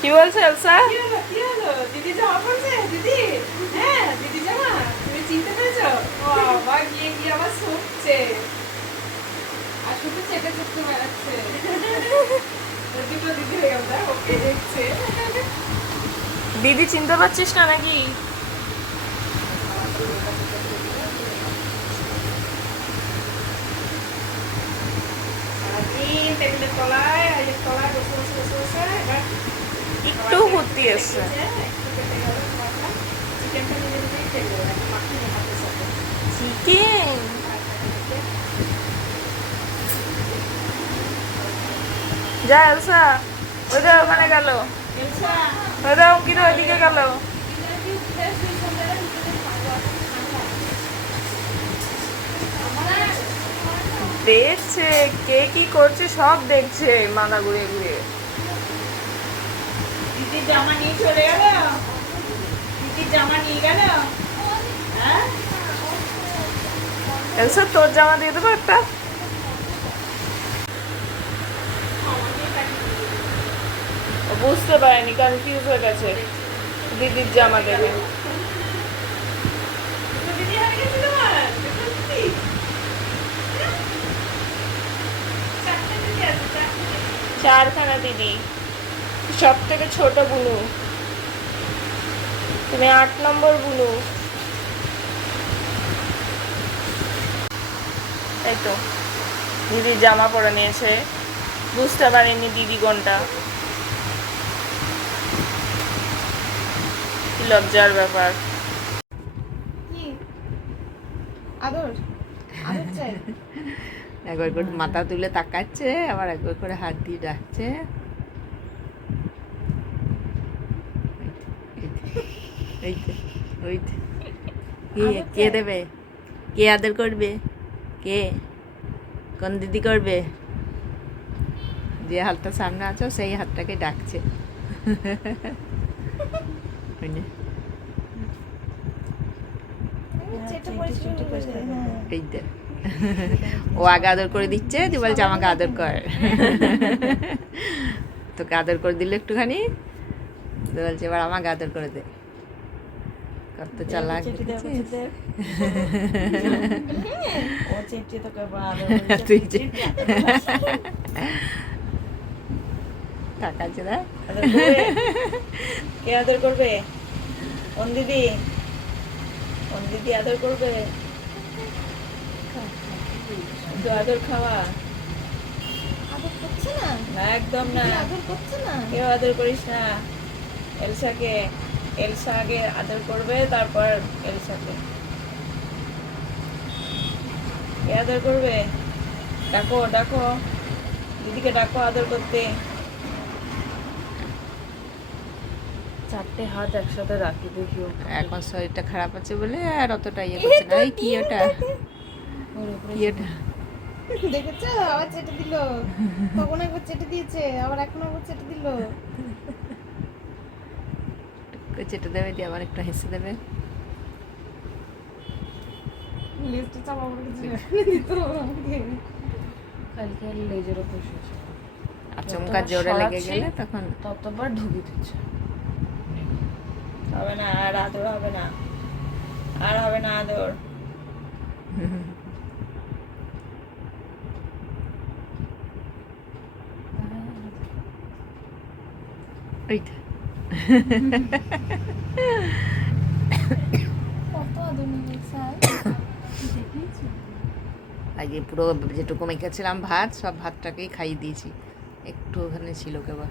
কি বলছে এলসা? কি হলো দিদি জামা পরছে? দিদি, হ্যাঁ দিদি জামা তুমি চিনতে পেরেছো? বাবা গিয়ে গিয়ে আবার শুকছে আর শুধু চেটে চুপতে বেড়াচ্ছে। দুটো দিদি হয়ে গেল, ওকে দেখছে। দিদি চিনতে পারছিস না নাকি? সারাদিন টেবিলের তলায় তলায় বসে বসে বসে বসে এবার একটু ঘুরতে এসছে। চিকেনটা নিজে নিজেই খেলো, একটা মাখিয়ে ভাতের সাথে। চিকেন? যা এলসা, ওইটা ওখানে গেল, ওইটা অঙ্কিত ওইদিকে গেল। দেখছে কে কি করছে, সব দেখছে মাথা ঘুরিয়ে ঘুরিয়ে। দিদির জামা নিয়ে চলে গেল, দিদির জামা নিয়ে গেল। হ্যাঁ এলসা তোর জামা দিয়ে দেবো একটা? ও বুঝতে পারেনি, কনফিউজ হয়ে গেছে দিদির জামা দেখে। দিদি হয়ে গেছে তোমার? চারটে দিদি আছে, চারটে দিদি। চারখানা দিদি, সব থেকে ছোট বুনু, তুমি 8 নম্বর বুনু। এই তো দিদি জামা পরে নিয়েছে, বুঝতে পারেনি দিদি কোনটা। কি লজ্জার ব্যাপার। কি আদর, আদর চাই। একবার করে মাথা তুলে তাকাচ্ছে, আবার একবার করে হাত দিয়ে ডাকছে। কে দেবে? কে আদর করবে? কে? কোন দিদি করবে? যে হাতটা সামনে আছো সেই হাতটাকে ডাকছে। এইটা ও আগে আদর করে দিচ্ছে, তুই বলছে আমাকে আদর কর। তোকে আদর করে দিলে একটুখানি, তুই বলছে এবার আমাকে আদর করে দে। কত চালাক দেখেছিস? তুই যে তাকাচ্ছে না? কে আদর করবে? কোন দিদি? কোন দিদি আদর করবে? তো আদর খাওয়া। আদর করছে না? না একদম না, আদর করছে না? কেউ আদর করিস না এলসাকে। এলসা আগে আদর করবে, তারপর এলসাকে। কে আদর করবে? ডাকো ডাকো, দিদিকে ডাকো আদর করতে। চারটে হাত একসাথে রাখি দেখিও। এখন শরীরটা খারাপ আছে বলে আর অতটা ইয়ে করছে না। এই কি ওটা? কি ওটা? দেখেছো আবার চেটে দিল, তখন একবার চেটে দিয়েছে, আবার এখন একবার চেটে দিল। চেটে দেবে, দিয়ে আবার একটু হেসে দেবে। লিস্টে চাপা পড়ে গেছে, দিত আমাকে। কালকে লেজের ওপর শুয়েছে, আচমকা জোরে লেগে গেলে তখন ততবার ঢুকে দিচ্ছে। হবে না আর আদর, হবে না আর, হবে না আদর। ওইটা কত আদর নিয়ে স্যার। আগে পুরো যেটুকু মেখেছিলাম ভাত, সব ভাতটাকেই খাইয়ে দিয়েছি। একটু ওখানে ছিল কেবল।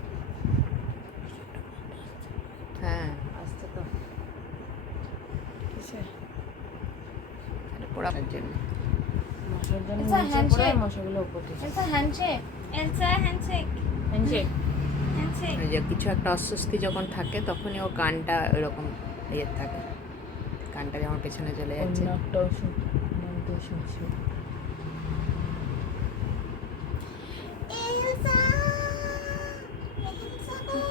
হ্যাঁ আসতে তো পোড়াবার জন্য মশার জন্য It's a নিচে handshake. পড়ে মশাগুলো উপর দিচ্ছে। It's a handshake. It's a handshake. Handshake. Handshake. ওই যে কিছু একটা অস্বস্তি যখন থাকে তখনই ও কানটা ওইরকম ইয়ে থাকে, কানটা যেমন পেছনে চলে যাচ্ছে। নাকটাও শুনছি। Elsa. Elsa go.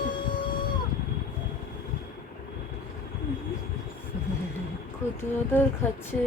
কত আদর খাচ্ছে।